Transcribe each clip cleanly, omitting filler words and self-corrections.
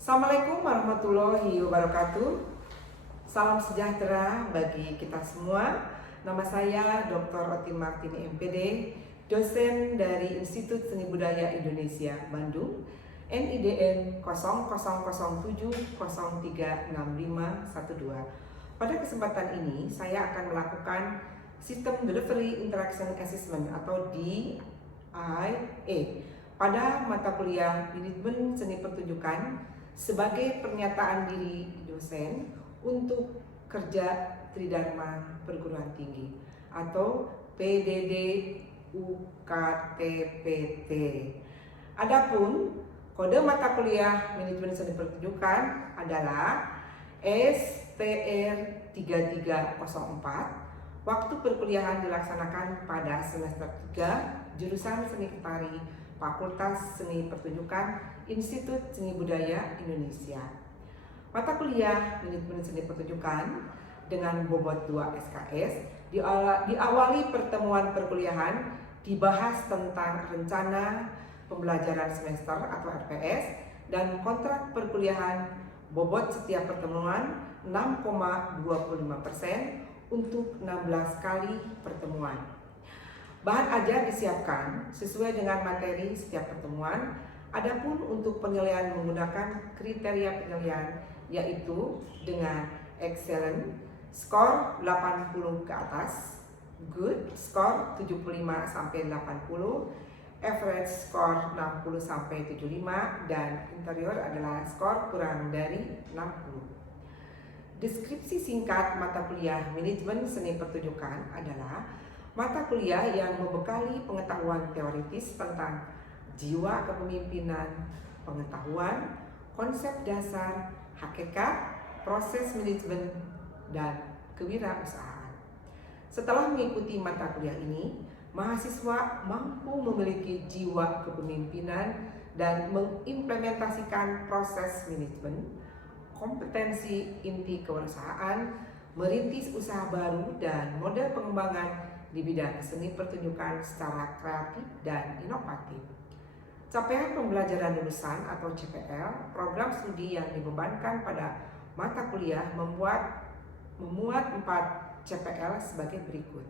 Assalamualaikum warahmatullahi wabarakatuh. Salam sejahtera bagi kita semua. Nama saya Dr. Otin Martini MPD, dosen dari Institut Seni Budaya Indonesia Bandung, NIDN 0007036512. Pada kesempatan ini saya akan melakukan System Delivery Interaction Assessment atau DIA pada mata kuliah Manajemen Seni Pertunjukan sebagai pernyataan diri dosen untuk kerja Tridharma Perguruan Tinggi atau PDD UKTPT. Adapun kode mata kuliah Manajemen Seni Pertunjukan adalah STR 3304. Waktu perkuliahan dilaksanakan pada semester 3 jurusan Seni Tari Fakultas Seni Pertunjukan Institut Seni Budaya Indonesia. Mata kuliah Manajemen Seni Pertunjukan dengan bobot 2 SKS diawali pertemuan perkuliahan dibahas tentang rencana pembelajaran semester atau RPS dan kontrak perkuliahan. Bobot setiap pertemuan 6,25% untuk 16 kali pertemuan. Bahan ajar disiapkan sesuai dengan materi setiap pertemuan. Adapun untuk penilaian menggunakan kriteria penilaian yaitu dengan excellent, skor 80 ke atas, good, skor 75 sampai 80, average skor 60 sampai 75 dan interior adalah skor kurang dari 60. Deskripsi singkat mata kuliah Manajemen Seni Pertunjukan adalah mata kuliah yang membekali pengetahuan teoritis tentang jiwa kepemimpinan, pengetahuan, konsep dasar, hakikat, proses manajemen, dan kewirausahaan. Setelah mengikuti mata kuliah ini, mahasiswa mampu memiliki jiwa kepemimpinan dan mengimplementasikan proses manajemen, kompetensi inti kewirausahaan, merintis usaha baru, dan model pengembangan di bidang seni pertunjukan secara kreatif dan inovatif. Capaian pembelajaran lulusan atau CPL, program studi yang dibebankan pada mata kuliah memuat 4 CPL sebagai berikut.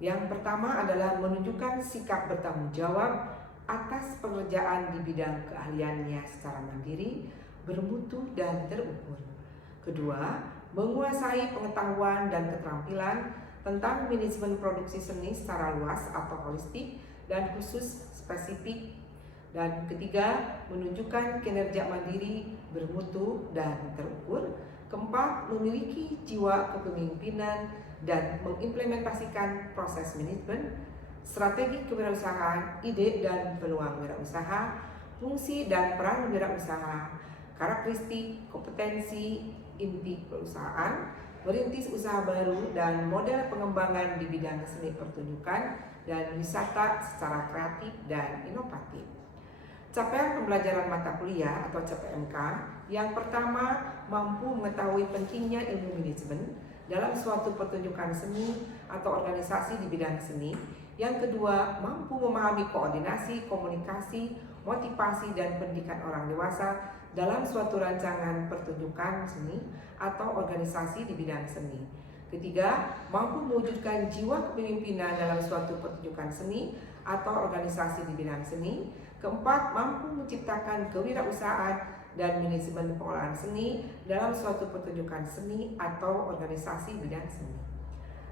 Yang pertama adalah menunjukkan sikap bertanggung jawab atas pekerjaan di bidang keahliannya secara mandiri, bermutu, dan terukur. Kedua, menguasai pengetahuan dan keterampilan tentang manajemen produksi seni secara luas atau holistik dan khusus spesifik. Dan ketiga, menunjukkan kinerja mandiri, bermutu, dan terukur. Keempat, memiliki jiwa kepemimpinan dan mengimplementasikan proses manajemen, strategi kewirausahaan, ide dan peluang wirausaha, fungsi dan peran wirausaha, karakteristik, kompetensi, inti perusahaan, merintis usaha baru, dan model pengembangan di bidang seni pertunjukan dan wisata secara kreatif dan inovatif. Capaian pembelajaran mata kuliah atau CPMK yang pertama, mampu mengetahui pentingnya ilmu manajemen dalam suatu pertunjukan seni atau organisasi di bidang seni. Yang kedua, mampu memahami koordinasi, komunikasi, motivasi, dan pendidikan orang dewasa dalam suatu rancangan pertunjukan seni atau organisasi di bidang seni. Ketiga, mampu mewujudkan jiwa kepemimpinan dalam suatu pertunjukan seni atau organisasi di bidang seni. Keempat, mampu menciptakan kewirausahaan dan manajemen pengelolaan seni dalam suatu pertunjukan seni atau organisasi bidang seni.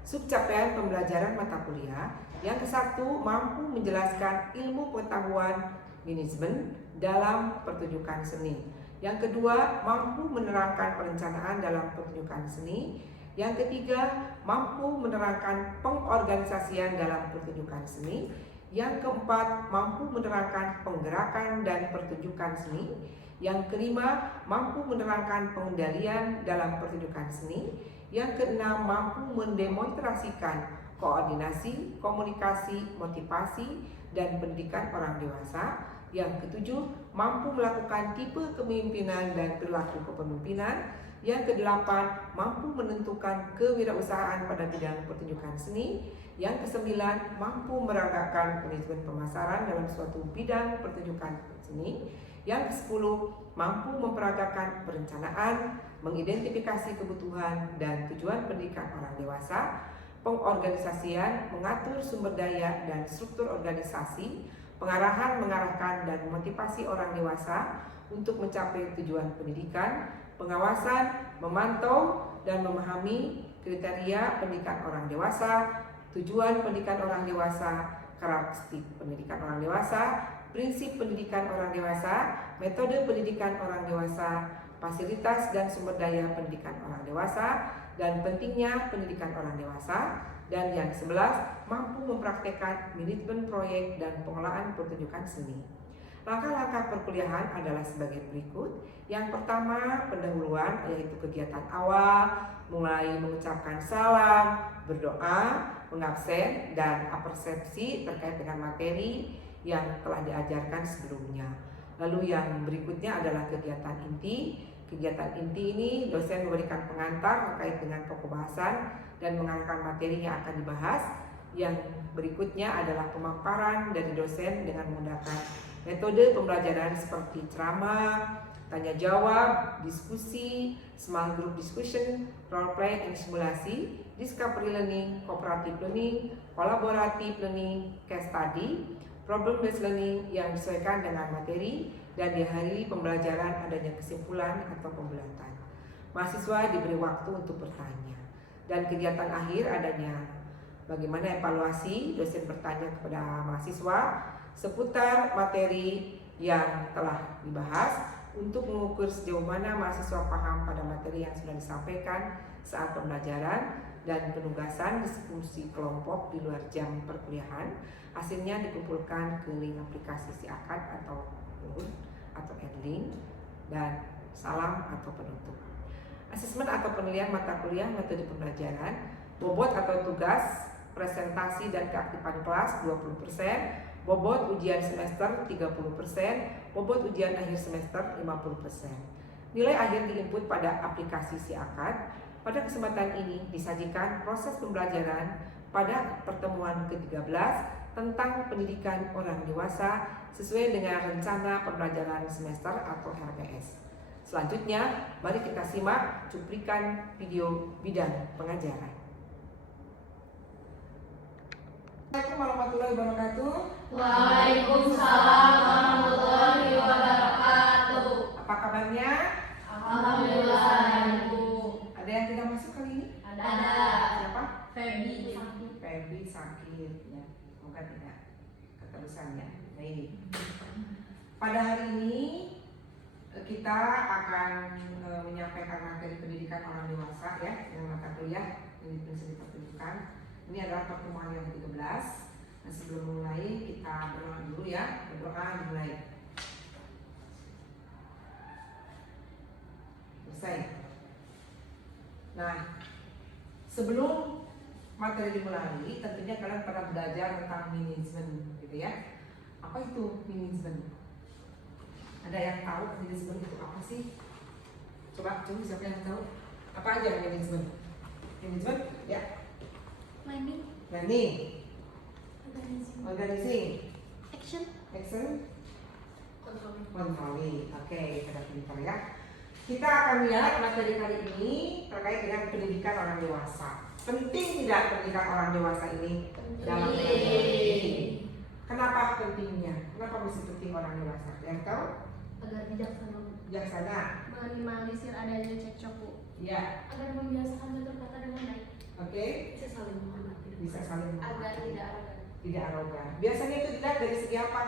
Subcapaian pembelajaran mata kuliah yang ke-1, mampu menjelaskan ilmu pengetahuan manajemen dalam pertunjukan seni. Yang kedua, mampu menerangkan perencanaan dalam pertunjukan seni. Yang ketiga, mampu menerangkan pengorganisasian dalam pertunjukan seni. Yang keempat, mampu menerangkan penggerakan dan pertunjukan seni. Yang kelima, mampu menerangkan pengendalian dalam pertunjukan seni. Yang keenam, mampu mendemonstrasikan koordinasi, komunikasi, motivasi, dan pendidikan orang dewasa. Yang ketujuh, mampu melakukan tipe kepemimpinan dan perilaku kepemimpinan. Yang kedelapan, mampu menentukan kewirausahaan pada bidang pertunjukan seni. Yang kesembilan, mampu merangkakan manajemen pemasaran dalam suatu bidang pertunjukan seni. Yang kesepuluh, mampu memperagakan perencanaan, mengidentifikasi kebutuhan dan tujuan pendidikan orang dewasa, pengorganisasian, mengatur sumber daya dan struktur organisasi, pengarahan, mengarahkan dan memotivasi orang dewasa untuk mencapai tujuan pendidikan, pengawasan, memantau dan memahami kriteria pendidikan orang dewasa, tujuan pendidikan orang dewasa, karakteristik pendidikan orang dewasa, prinsip pendidikan orang dewasa, metode pendidikan orang dewasa, fasilitas dan sumber daya pendidikan orang dewasa, dan pentingnya pendidikan orang dewasa. Dan yang 11, mampu mempraktekkan manajemen proyek dan pengelolaan pertunjukan seni. Langkah-langkah perkuliahan adalah sebagai berikut. Yang pertama, pendahuluan, yaitu kegiatan awal, mulai mengucapkan salam, berdoa, mengabsen, dan apersepsi terkait dengan materi yang telah diajarkan sebelumnya. Lalu yang berikutnya adalah kegiatan inti. Kegiatan inti ini dosen memberikan pengantar terkait dengan pokok bahasan dan mengarahkan materi yang akan dibahas. Yang berikutnya adalah pemaparan dari dosen dengan menggunakan metode pembelajaran seperti ceramah, tanya jawab, diskusi, small group discussion, role play dan simulasi, discovery learning, cooperative learning, collaborative learning, case study, problem based learning yang disesuaikan dengan materi dan dihadiri pembelajaran adanya kesimpulan atau pembulatan. Mahasiswa diberi waktu untuk bertanya. Dan kegiatan akhir adanya bagaimana evaluasi, dosen bertanya kepada mahasiswa seputar materi yang telah dibahas untuk mengukur sejauh mana mahasiswa paham pada materi yang sudah disampaikan saat pembelajaran dan penugasan diskusi kelompok di luar jam perkuliahan. Hasilnya dikumpulkan ke link aplikasi SIAKAD atau Endling dan salam atau penutup. Asesmen atau penilaian mata kuliah metode pembelajaran, bobot atau tugas, presentasi dan keaktifan kelas 20%, bobot ujian semester 30%, bobot ujian akhir semester 50%. Nilai akhir diinput pada aplikasi SIAKAD. Pada kesempatan ini disajikan proses pembelajaran pada pertemuan ke-13 tentang pendidikan orang dewasa sesuai dengan rencana pembelajaran semester atau RPS. Selanjutnya, mari kita simak cuplikan video bidang pengajaran. Assalamualaikum warahmatullahi wabarakatuh. Waalaikumsalam warahmatullahi wabarakatuh. Apa kabarnya? Alhamdulillah, Ibu. Ada yang tidak masuk kali ini? Ada. Siapa? Feby. Feby sakit ya. Semoga tidak keterusan ya. Baik. Pada hari ini kita akan menyampaikan materi pendidikan orang dewasa ya, dengan mata kuliah manajemen seni pertunjukan. Ini adalah pertemuan yang ke-13. Nah, sebelum mulai kita berdoa dulu ya. Berdoa dimulai. Selesai. Nah, sebelum materi dimulai, tentunya kalian pernah belajar tentang manajemen, gitu ya. Apa itu manajemen? Ada yang tahu manajemen itu apa sih? Coba siapa yang tahu? Apa aja manajemen? Manajemen, ya. Planning, Organizing, action, controlling. Oke, kita pintar ya. Kita akan lihat materi kali ini terkait dengan pendidikan orang dewasa. Penting tidak pendidikan orang dewasa ini dalam pendidikan? Kenapa pentingnya? Kenapa mesti penting orang dewasa? Yang tahu? agar Bijaksana. meminimalisir adanya cekcok, Bu. Ya. Agar membiasakan tutur kata dengan baik. Oke. Bisa saling menghormati. Bisa saling Agar menghormati. tidak arogan. Tidak arogan. Biasanya itu dilihat dari segi apa?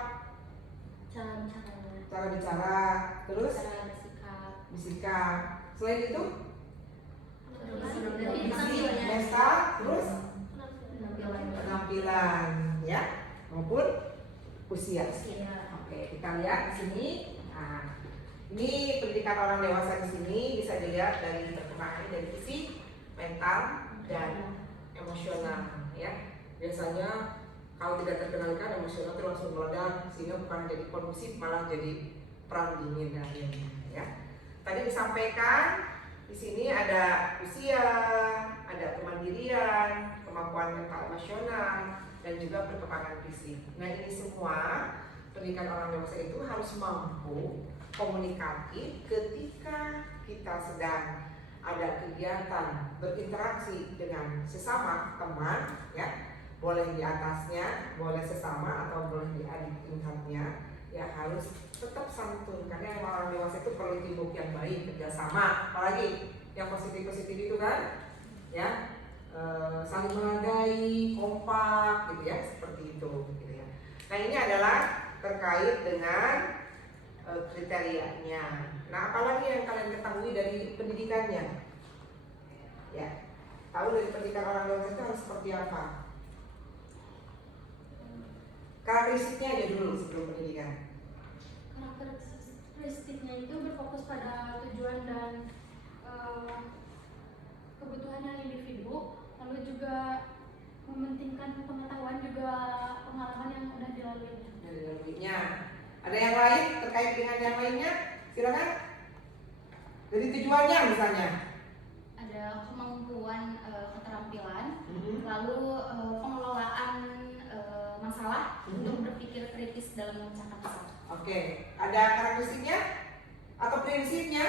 Cara bicara. Cara bicara, terus Cara bersikap. bersikap. Selain itu, Dari fisik, penampilannya. mental, terus Penampilan. penampilan, ya, maupun usia. Usia. Oke, kita lihat di sini. Nah, ini pendidikan orang dewasa di sini bisa dilihat dari perkembangan dari fisik, mental, dan emosional. Ya, biasanya kalau tidak terkendalikan emosional itu langsung meledak sehingga bukan jadi kondusif malah jadi perang dingin akhirnya. Ya, tadi disampaikan Di sini ada usia, ada kemandirian, kemampuan mental emosional, dan juga perkembangan fisik. Nah, ini semua pendidikan orang dewasa itu harus mampu komunikatif ketika kita sedang ada kegiatan berinteraksi dengan sesama teman, ya, boleh di atasnya, boleh sesama, atau boleh di adik tingkatnya, ya harus tetap santun, karena yang orang dewasa itu perlu teamwork yang baik, kerjasama, apalagi yang positif-positif itu kan, ya, saling menghargai, kompak, gitu ya, seperti itu, gitu ya. Nah, ini adalah terkait dengan kriterianya. Nah, apalagi yang kalian ketahui dari pendidikannya? Ya, tahu dari pendidikan orang dewasa itu harus seperti apa? Karakteristiknya aja dulu sebelum pendidikan. Karakteristiknya itu berfokus pada tujuan dan kebutuhan individu, lalu juga mementingkan pengetahuan juga pengalaman yang sudah dilaluinya. Ada yang lain terkait dengan yang lainnya? Silakan. Dari tujuannya misalnya. Ada kemampuan keterampilan, lalu pengelolaan masalah untuk berpikir kritis dalam memecahkan masalah. Oke, ada karakteristiknya atau prinsipnya?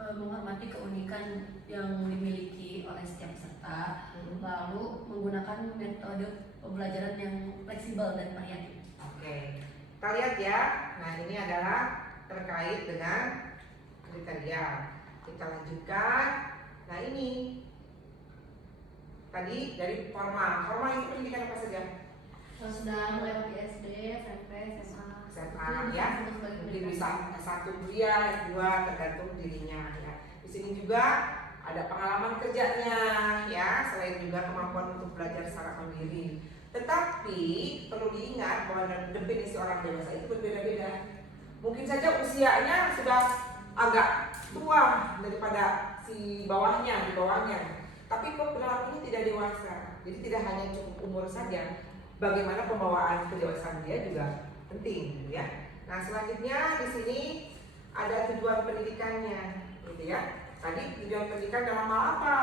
Menghormati keunikan yang dimiliki oleh setiap peserta, lalu menggunakan metode pembelajaran yang fleksibel dan variatif. Oke, kita lihat ya. Nah, ini adalah terkait dengan kriteria. Kita lanjutkan. Nah, ini tadi dari formal. Formal itu pendidikan apa saja? Sudah melewati SD, SMP, SMA, ya, mungkin bisa S1 kuliah, S2 tergantung dirinya ya. Di sini juga ada pengalaman kerjanya ya, selain juga kemampuan untuk belajar secara mandiri. Tetapi perlu diingat bahwa definisi orang dewasa itu berbeda-beda. Mungkin saja usianya sudah agak tua daripada si bawahnya, di bawahnya. Tapi kok perilakunya tidak dewasa. Jadi tidak hanya cukup umur saja, bagaimana pembawaan kedewasaan dia juga penting, gitu ya. Nah, selanjutnya di sini ada tujuan pendidikannya, gitu ya. Tadi tujuan pendidikan dalam hal apa?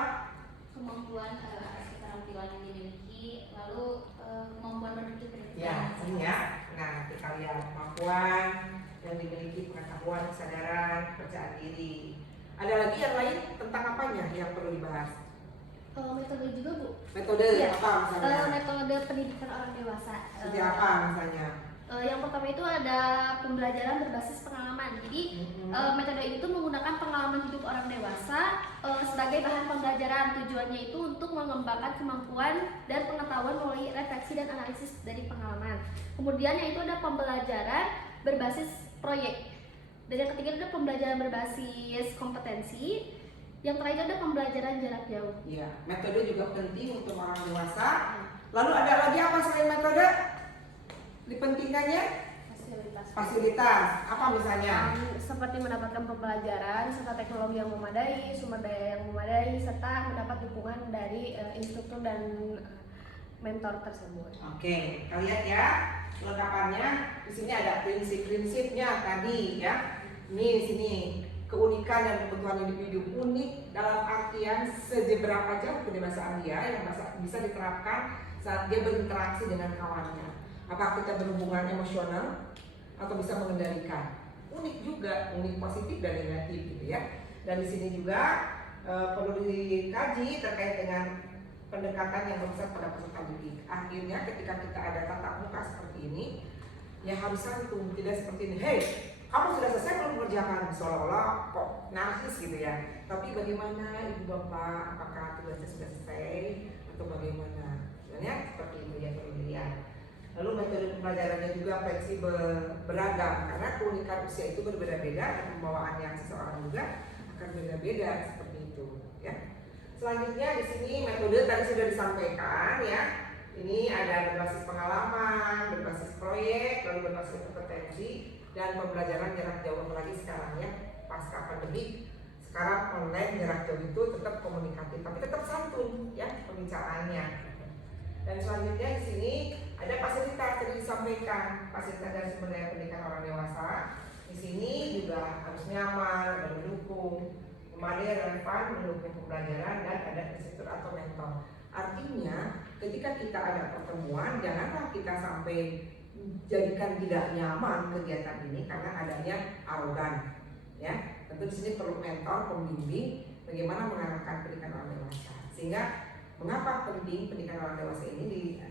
Kemampuan atas keterampilan yang dimiliki, lalu kemampuan berpikir kritis. Ya, ini ya. Nah, kita lihat kemampuan yang dimiliki, pengetahuan, kesadaran, kepercayaan diri. Ada lagi yang lain tentang apanya yang perlu dibahas? Metode juga, Bu. Metode Iya. apa misalnya? Metode pendidikan orang dewasa. Seperti apa misalnya? Yang pertama itu ada pembelajaran berbasis pengalaman. Jadi metode itu menggunakan pengalaman hidup orang dewasa sebagai bahan pembelajaran. Tujuannya itu untuk mengembangkan kemampuan dan pengetahuan melalui refleksi dan analisis dari pengalaman. Kemudian yang itu ada pembelajaran berbasis proyek. Dan yang ketiga ada pembelajaran berbasis kompetensi. Yang terakhir ada pembelajaran jarak jauh. Iya, metode juga penting untuk orang dewasa. Lalu ada lagi apa selain metode? Dipentingkannya fasilitas. Apa misalnya? Seperti mendapatkan pembelajaran serta teknologi yang memadai, sumber daya yang memadai, serta mendapat dukungan dari instruktur dan mentor tersebut. Oke, kita lihat ya kelengkapannya. Di sini ada prinsip-prinsipnya tadi ya. Ini di sini keunikan dan kebutuhan individu unik dalam artian seberapa jauh kedewasaan dia yang bisa diterapkan saat dia berinteraksi dengan kawannya. Apakah kita berhubungan emosional atau bisa mengendalikan? Unik juga, unik positif dan negatif gitu ya. Dan di sini juga perlu dikaji terkait dengan pendekatan yang berpusat pada peserta didik. Akhirnya ketika kita ada tatap muka seperti ini, ya harus santun, tidak seperti ini. Hey, kamu sudah selesai belum mengerjakan? Seolah-olah kok narsis gitu ya. Tapi bagaimana ibu bapak, apakah tugasnya sudah selesai atau bagaimana? Sebenarnya seperti itu ya perlu dilihat. Lalu metode pembelajarannya juga fleksibel, beragam karena keunikan usia itu berbeda-beda dan pembawaan yang seseorang juga akan berbeda-beda seperti itu ya. Selanjutnya di sini metode tadi sudah disampaikan ya. Ini ada berbasis pengalaman, berbasis proyek, lalu berbasis kompetensi dan pembelajaran jarak jauh lagi sekarang ya pasca pandemi. Sekarang online jarak jauh itu tetap komunikatif tapi tetap santun ya pembicaraannya. Dan selanjutnya di sini ada fasilitas yang disampaikan, fasilitas dari sumber daya pendidikan orang dewasa. Di sini juga harus nyaman dan mendukung. mana yang relevan mendukung pembelajaran, dan ada instruktur atau mentor. Artinya ketika kita ada pertemuan, janganlah kita sampai jadikan tidak nyaman kegiatan ini karena adanya arogan. Ya, tentu di sini perlu mentor, pembimbing, bagaimana mengarahkan pendidikan orang dewasa. Sehingga mengapa penting pendidikan orang dewasa ini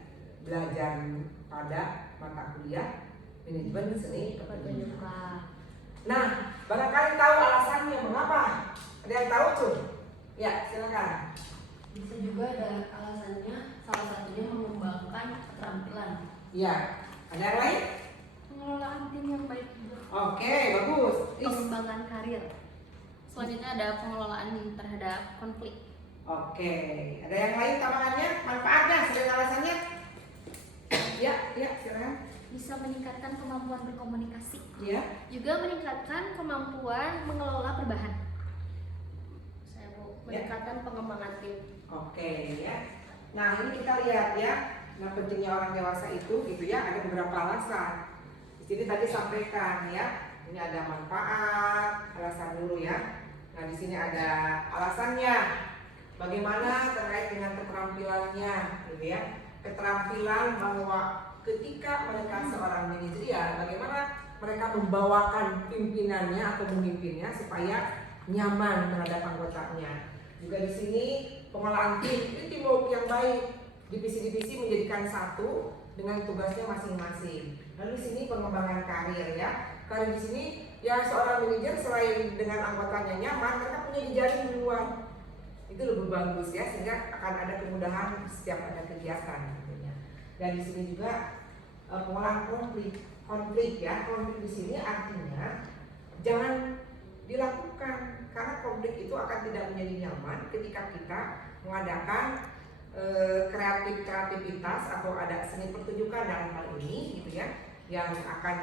belajar pada mata kuliah manajemen seni pertunjukan. Nah, barangkali tahu alasannya mengapa? Ada yang tahu tuh? Ya, silakan. Bisa juga ada alasannya, salah satunya mengembangkan keterampilan. Ya, ada yang lain? Pengelolaan tim yang baik juga. Oke, bagus. Pengembangan karir. Selanjutnya ada pengelolaan terhadap konflik. Oke, ada yang lain tambahannya? Manfaatnya selain alasannya? Ya, silakan. Bisa meningkatkan kemampuan berkomunikasi. Ya. Juga meningkatkan kemampuan mengelola perubahan. Saya mau meningkatkan pengembangan tim. Oke, ya. Nah, ini kita lihat ya. Nah, pentingnya orang dewasa itu gitu ya, ada beberapa alasan. Di sini tadi sampaikan ya. Ini ada manfaat, alasan dulu ya. Nah, di sini ada alasannya. Bagaimana terkait dengan keterampilannya gitu ya. Keterampilan bahwa ketika mereka seorang manajerial, bagaimana mereka membawakan pimpinannya atau memimpinnya supaya nyaman terhadap anggotanya. Juga di sini pengelolaan tim, ini teamwork yang baik, divisi-divisi menjadikan satu dengan tugasnya masing-masing. Lalu di sini pengembangan karir ya, karir di sini ya seorang manajer selain dengan anggotanya nyaman, mereka punya jejaring di luar. Itu lebih bagus ya, sehingga akan ada kemudahan setiap ada kegiatan. Dan di sini juga pengolahan konflik ya. Konflik di sini artinya jangan dilakukan karena konflik itu akan tidak menjadi nyaman ketika kita mengadakan kreativitas atau ada seni pertunjukan dalam hal ini gitu ya, yang akan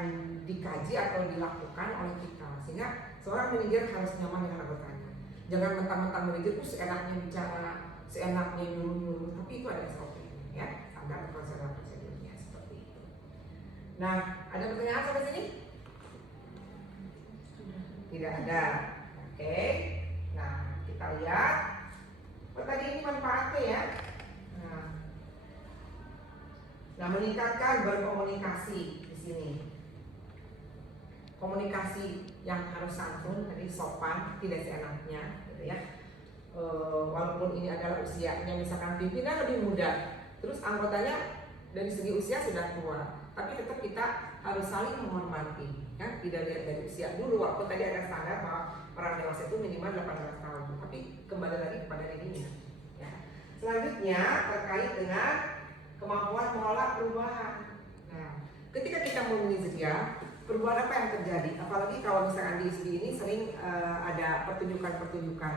dikaji atau dilakukan oleh kita, sehingga seorang manajer harus nyaman dengan anggotanya. Jangan mentang-mentang manajer itu seenaknya bicara, seenaknya nyuruh-nyuruh, tapi itu ada SOP ya. Ada prosedur-prosedurnya seperti itu. Nah, ada pertanyaan sampai sini? Tidak ada. Oke. Nah, kita lihat. Oh, tadi ini manfaatnya ya. Nah, meningkatkan berkomunikasi di sini. Komunikasi yang harus santun, tadi sopan, tidak seenaknya, gitu ya. Walaupun ini adalah usianya, misalkan pimpinan lebih muda. Terus anggotanya dari segi usia sudah tua, tapi tetap kita harus saling menghormati, kan? Tidak lihat dari usia dulu. Waktu tadi ada standar bahwa orang dewasa itu minimal 18 tahun, tapi kembali lagi kepada dirinya. Ya. Selanjutnya terkait dengan kemampuan mengolah perubahan. Nah, ketika kita memanajerial, perubahan apa yang terjadi? Apalagi kalau misalkan di SD ini sering ada pertunjukan-pertunjukan.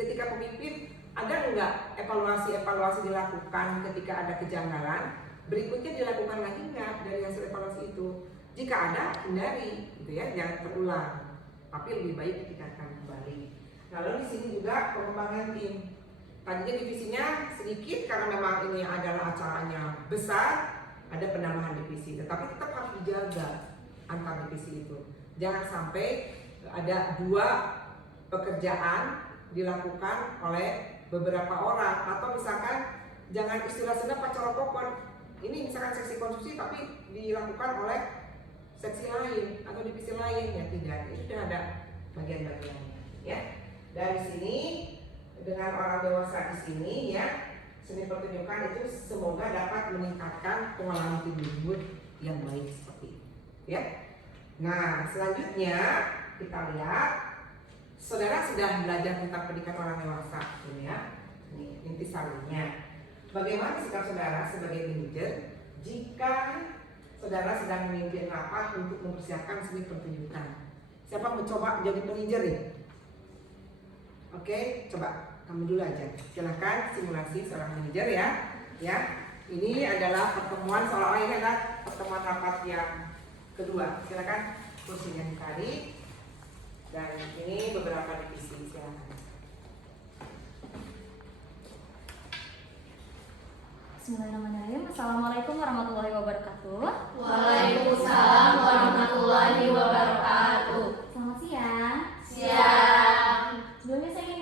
Ketika pemimpin ada enggak evaluasi dilakukan ketika ada kejanggalan, berikutnya dilakukan lagi enggak dari hasil evaluasi itu? Jika ada, hindari, gitu ya, jangan terulang. Tapi lebih baik ditingkatkan kembali. Lalu di sini juga pengembangan tim. Tadinya divisinya sedikit karena memang ini adalah acaranya besar, ada penambahan divisi. Tetapi tetap harus dijaga antar divisi itu. Jangan sampai ada dua pekerjaan dilakukan oleh beberapa orang, atau misalkan jangan istilah Sunda pacorokokon. Ini misalkan seksi konstruksi tapi dilakukan oleh seksi lain atau divisi lain, ya tidak. Ini sudah ada bagian-bagiannya, ya. Dari sini dengan orang dewasa di sini ya, seni pertunjukan itu semoga dapat meningkatkan pengalaman tim yang baik seperti itu, ya. Nah, selanjutnya kita lihat. Saudara sudah belajar tentang pendidikan orang dewasa, ya. Ini intisarinya. Bagaimana sikap saudara sebagai manajer jika saudara sedang memimpin rapat untuk mempersiapkan seni pertunjukan? Siapa mau coba jadi manajer nih? Oke, coba kamu dulu aja. Silahkan simulasi seorang manajer ya. Ya, ini adalah pertemuan seolah-olah ini adalah pertemuan rapat yang kedua. Silahkan kursinya ditarik. Dan ini beberapa divisi, silakan. Bismillahirrahmanirrahim. Assalamualaikum warahmatullahi wabarakatuh. Waalaikumsalam warahmatullahi wabarakatuh. Selamat siang. Siang. Sebelumnya saya ingin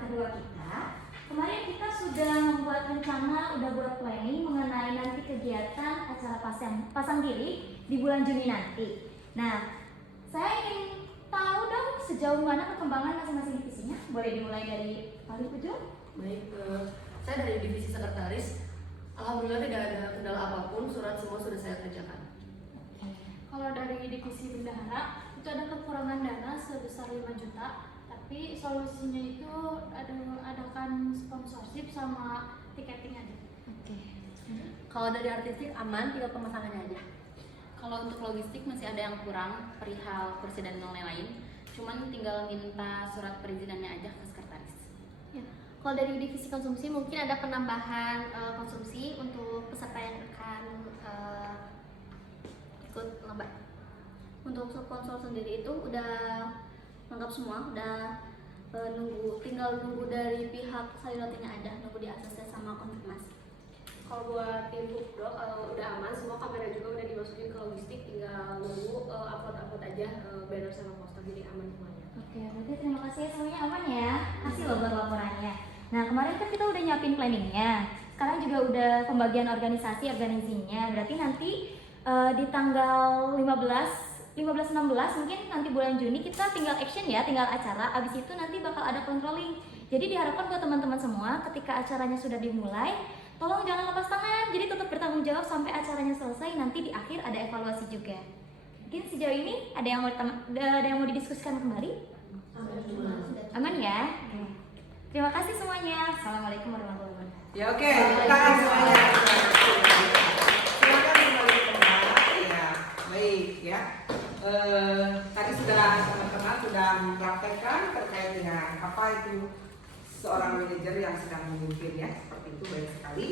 kedua kita. Kemarin kita sudah membuat rencana, udah buat planning mengenai nanti kegiatan acara pasang diri di bulan Juni nanti. Nah, saya ingin tahu dong sejauh mana perkembangan masing-masing divisinya. Boleh dimulai dari paling ujung? Baik, saya dari divisi sekretaris. Alhamdulillah tidak ada kendala apapun, surat semua sudah saya kerjakan. Kalau dari divisi bendahara itu ada kekurangan dana sebesar 5 juta, tapi solusinya itu adakan sponsorship sama tiketing aja. Kalau dari artistik aman, tinggal pemasangannya aja. Kalau untuk logistik masih ada yang kurang perihal kursi dan lain-lain, cuman tinggal minta surat perizinannya aja ke sekretaris. Ya. Kalau dari divisi konsumsi mungkin ada penambahan konsumsi untuk peserta yang akan ikut lomba. Untuk sponsor sendiri itu udah lengkap semua, udah tinggal nunggu dari pihak sayuratnya aja, nunggu di ACC sama konfirmasi. Kalau buat tim Pupdo udah aman, semua kamera juga udah dimasukin ke logistik, tinggal nunggu upload aja banner sama poster, jadi aman semuanya. Oke, berarti terima kasih ya, semuanya aman ya. Kasih loh buat laporannya. Nah, kemarin kan kita udah nyiapin planningnya. Sekarang juga udah pembagian organizingnya. Berarti nanti di tanggal 15-16 mungkin nanti bulan Juni kita tinggal action ya, tinggal acara. Abis itu nanti bakal ada controlling. Jadi diharapkan buat teman-teman semua ketika acaranya sudah dimulai, tolong jangan lepas tangan. Jadi tetap bertanggung jawab sampai acaranya selesai. Nanti di akhir ada evaluasi juga. Mungkin sejauh ini ada yang mau didiskusikan kembali? Aman ya? Terima kasih semuanya. Assalamualaikum warahmatullahi wabarakatuh. Ya oke, tangan semuanya. Silakan kembali ke tempat. Ya, baik ya. Tadi sudah teman-teman sudah mempraktekkan terkait dengan apa itu seorang manajer yang sedang memimpin ya, seperti itu baik sekali.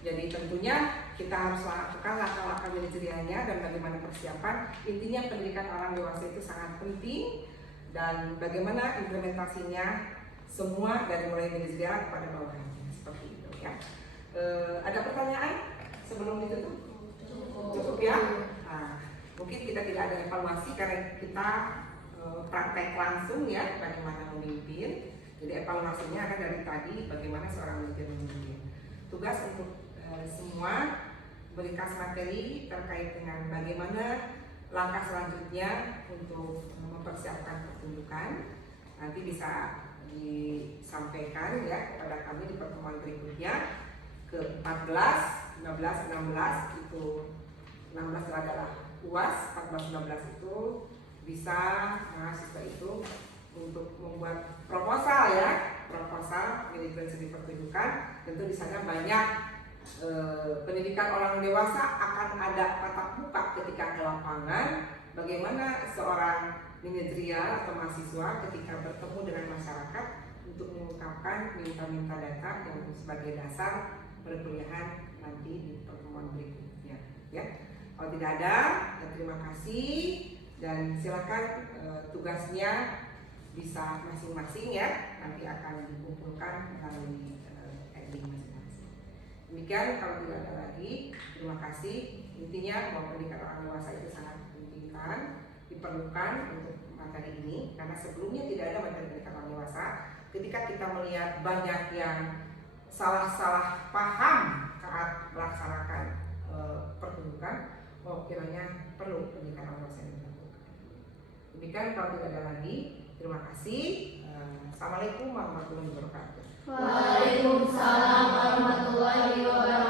Jadi tentunya kita harus lakukan langkah-langkah manajerialnya dan bagaimana persiapan. Intinya pendidikan orang dewasa itu sangat penting dan bagaimana implementasinya semua dari mulai manajerial kepada bawahannya seperti itu ya. Ada pertanyaan sebelum ditutup? Cukup ya. Nah, mungkin kita tidak ada evaluasi karena kita praktek langsung ya bagaimana memimpin. Jadi evaluasinya akan dari tadi bagaimana seorang manajer memimpin. Tugas untuk semua berikan materi terkait dengan bagaimana langkah selanjutnya untuk mempersiapkan pertunjukan. Nanti bisa disampaikan ya kepada kami di pertemuan berikutnya ke 14, 15, 16 itu 16 adalah UAS, 14, 16 itu bisa mahasiswa itu untuk membuat proposal ya, proposal manajemen seni pertunjukan. Tentu di sana banyak pendidikan orang dewasa akan ada tatap muka ketika ke lapangan, bagaimana seorang manajerial atau mahasiswa ketika bertemu dengan masyarakat untuk mengungkapkan minta data yang sebagai dasar perkuliahan nanti di pertemuan berikutnya ya. Kalau tidak ada, ya terima kasih dan silakan tugasnya bisa masing-masing ya, nanti akan dikumpulkan melalui admin masing-masing. Demikian, kalau tidak ada lagi, terima kasih. Intinya bahwa pendidikan orang dewasa itu sangat diperlukan untuk materi ini, karena sebelumnya tidak ada materi pendidikan orang dewasa. Ketika kita melihat banyak yang salah paham saat melaksanakan pertunjukan, kiranya perlu pendidikan orang dewasa yang dilakukan. Demikian, kalau tidak ada lagi, terima kasih. Assalamualaikum warahmatullahi wabarakatuh. Waalaikumsalam warahmatullahi wabarakatuh.